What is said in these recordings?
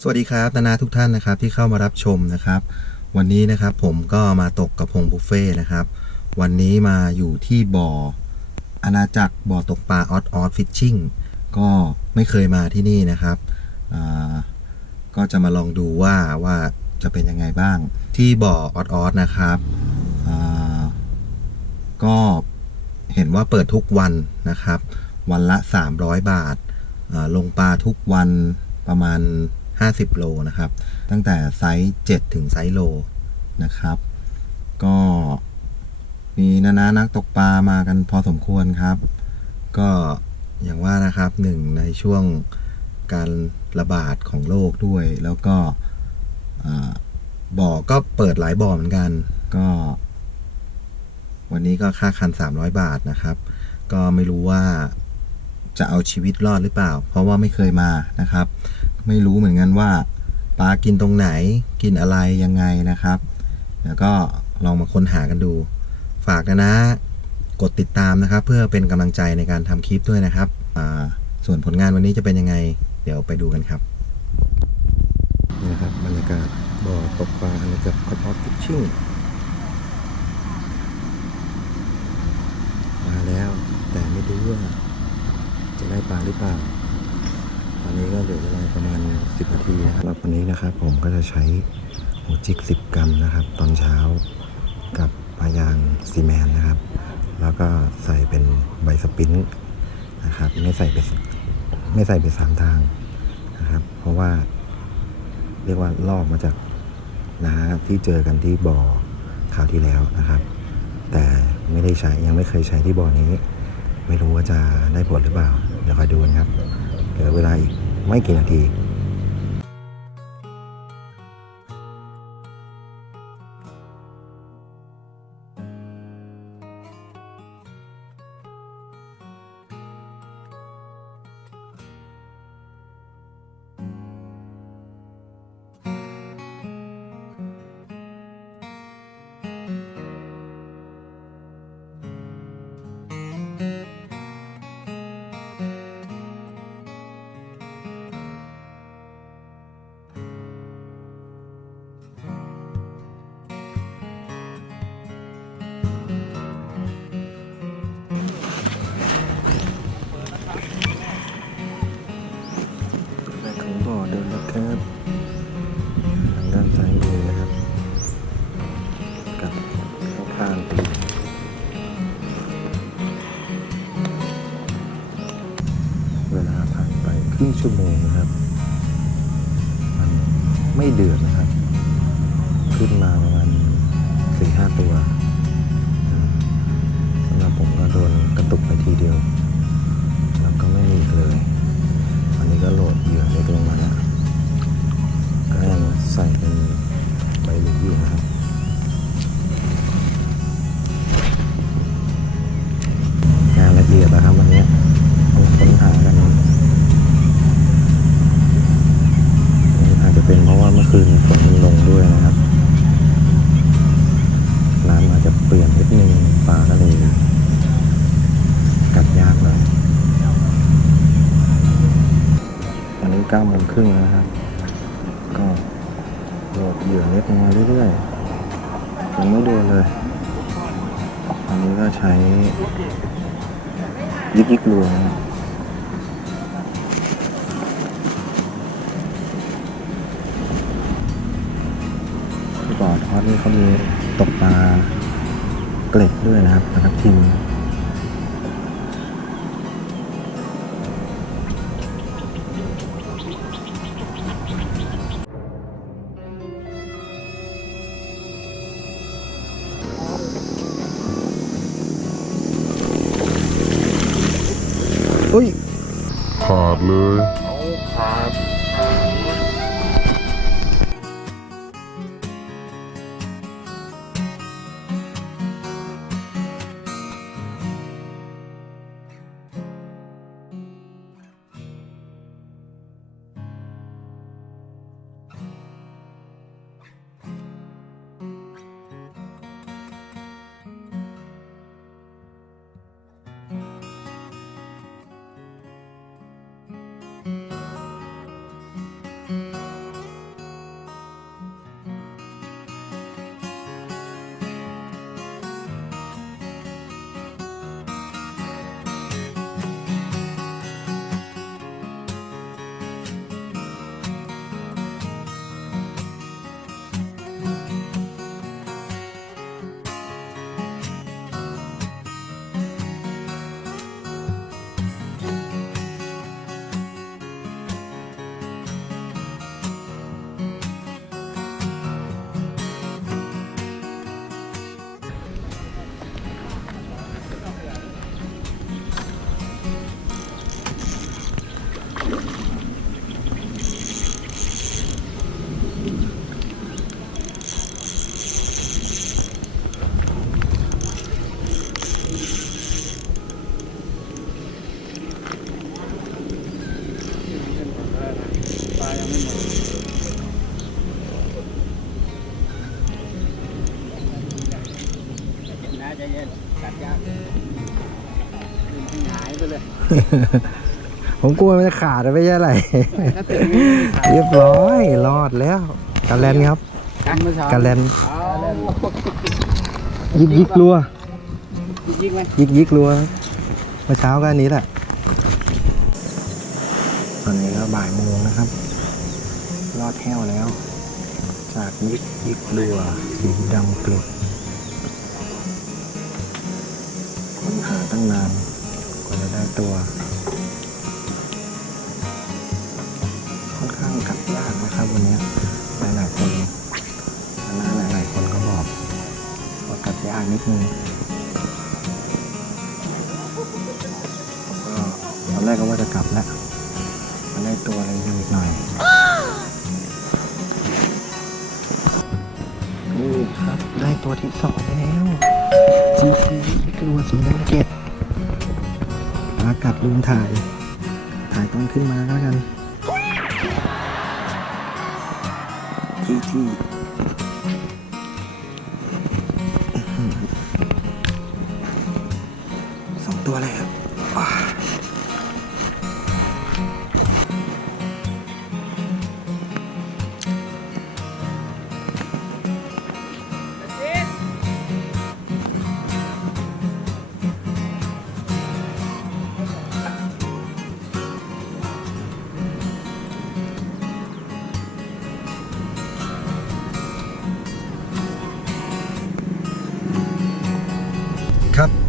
สวัสดีครับนานาทุกท่านนะครับที่เข้ามารับชมนะครับ วันนี้นะครับผมก็มาตกกระพงบุฟเฟ่นะครับ วันนี้มาอยู่ที่บ่ออาณาจักรบ่อตกปลาออสออสฟิชชิ่งก็ไม่เคยมาที่นี่นะครับก็จะมาลองดูว่าว่าจะเป็นยังไงบ้าง ที่บ่อออสออสนะครับก็เห็นว่าเปิดทุกวันนะครับ วันละ 300 บาทอ่าลงปลาทุกวันประมาณ 50 โลนะครับ ตั้งแต่ไซส์7ถึงไซส์โลนะครับ ก็มีนานานักตกปลามากันพอสมควรครับ ก็อย่างว่านะครับหนึ่งในช่วงการระบาดของโลกด้วย แล้วก็บ่อก็เปิดหลายบ่อเหมือนกัน ก็ วันนี้ก็ค่าคัน 300 บาทนะครับ ก็ไม่รู้ว่าจะเอาชีวิตรอดหรือเปล่า เพราะว่าไม่เคยมานะครับ ไม่รู้เหมือนกันว่าปลากินตรงไหนกินอะไรยังไงนะครับ แล้วก็ลองมาค้นหากันดู ฝากนะนะ กดติดตามนะครับ เพื่อเป็นกำลังใจในการทำคลิปด้วยนะครับส่วนผลงานวันนี้จะเป็นยังไง เดี๋ยวไปดูกันครับนี่นะครับบรรยากาศบ่อตกปลาอันนี้จะออฟออฟฟิชชิ่งมาแล้ว แต่ไม่รู้ว่าจะได้ปลาหรือเปล่า นี้ก็เหลือเวลาประมาณ 10 นาทีนะครับวันนี้นะครับผมก็จะใช้หัวจิก 10 กรัมนะครับ ตอนเช้ากับปลายางซีแมนนะครับ แล้วก็ใส่เป็นใบสปรินนะครับ ไม่ใส่ไปไม่ใส่ไปสามทางนะครับ เพราะว่า เรียกว่าลอกมาจากนาที่เจอกันที่บ่อคราวที่แล้วนะครับ แต่ไม่ได้ใช้ยังไม่เคยใช้ที่บ่อนี้ ไม่รู้ว่าจะได้ผลหรือเปล่าเดี๋ยวคอยดูกันครับเหลือเวลาอีก ไม่กี่นาที รึ่งชั่วโมงนะครับ มันไม่เดือดนะครับ ขึ้นมาประมาณสี่ห้าตัวสำหรับผมก็โดนกระตุกไปทีเดียวแล้ว เพราะว่าเมื่อคืนฝนลงด้วยนะครับ น้ำอาจจะเปลี่ยนนิดนึงปลาก็เลยกัดยากหน่อยตอนนี้เก้าโมงครึ่งนะครับ ก็โหลดเหยื่อเล็กลงมาเรื่อยๆยังไม่โดนเลย อันนี้ก็ใช้ยิกยิกลวงนะครับ อทอดนี่เขามีตกปลาเกล็ดด้วยนะครับปลาทับทิมอุ้ย ขาดเลย เลย ผมกลัวมันจะขาดไม่ใช่อะไรถ้าตื่นไม่ขาดเรียบร้อยรอดแล้วกาแลนครับกันเมื่อเช้ากาแลนเอายิกยิกรัวยิงไหมยิกยิกรัวเมื่อเช้าก็อันนี้แหละตอนนี้ก็บ่ายโมงนะครับ รอดแห้วแล้ว จากยิกยิกรัวสีดำกลุดค้นหาตั้งนานกว่าจะได้ ตัว ค่อนข้างกัดยากนะครับวันนี้หลายๆคนนาหลายๆคนก็บอกว่ากัดยากนิดนึงก็ตอนแรกก็ว่าจะกลับแล้วมาได้ตัวอะไรอีกหน่อยนี่ครับได้ตัวที่สองแล้วซีซีตัวสีน้ำเกตอากาศลืมถ่าย ถ่ายตอนขึ้นมาแล้วกัน ที่ที่สองตัวเลยครับ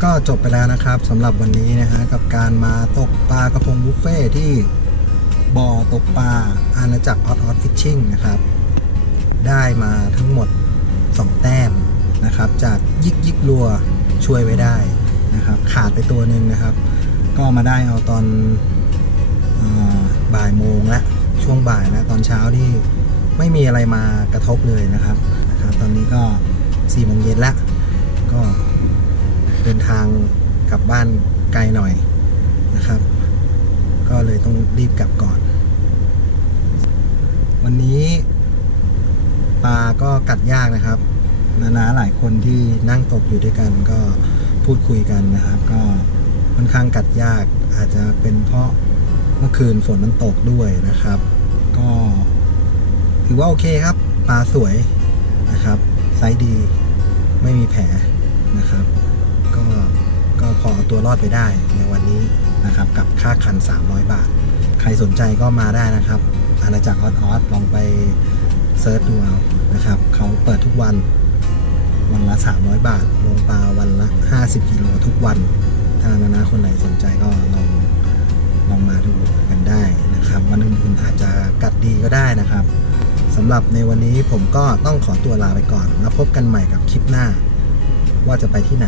ก็จบไปแล้วนะครับสำหรับวันนี้นะฮะกับการมาตกปลากระพงบุฟเฟ่ที่บ่อตกปลาอาณาจักรออ t ออฟิชชิ่งนะครับ ได้มาทั้งหมด 2 แต้มนะครับ จากยิกยิกรัวช่วยไว้ได้นะครับ ขาดไปตัวหนึ่งนะครับ ก็มาได้เอาตอนอบ่ายโมงและช่วงบ่ายและตอนเช้าที่ไม่มีอะไรมากระทบเลยนะครับนะครับ ตอนนี้ก็4โมงเย็นแล้วก็ เดินทางกลับบ้านไกลหน่อยนะครับ ก็เลยต้องรีบกลับก่อน วันนี้ปลาก็กัดยากนะครับนานาหลายคนที่นั่งตกอยู่ด้วยกันก็พูดคุยกันนะครับ ก็ค่อนข้างกัดยากอาจจะเป็นเพราะเมื่อคืนฝนมันตกด้วยนะครับ ก็ถือว่าโอเคครับปลาสวยนะครับ ไซส์ดีไม่มีแผลนะครับ ตัวรอดไปได้ในวันนี้นะครับกับค่าคัน 300 บาท ใครสนใจก็มาได้นะครับ อาณาจักรออสออสลองไปเซิร์ชดูเอานะครับเขาเปิดทุกวันวันละ 300 บาท ลงปลาวันละ 50 กิโลทุกวัน ถ้านานาคนไหนสนใจก็ลองลองมาดูกันได้นะครับ วันอื่นๆอาจจะกัดดีก็ได้นะครับสำหรับในวันนี้ผมก็ต้องขอตัวลาไปก่อน แล้วพบกันใหม่กับคลิปหน้า ว่าจะไปที่ไหน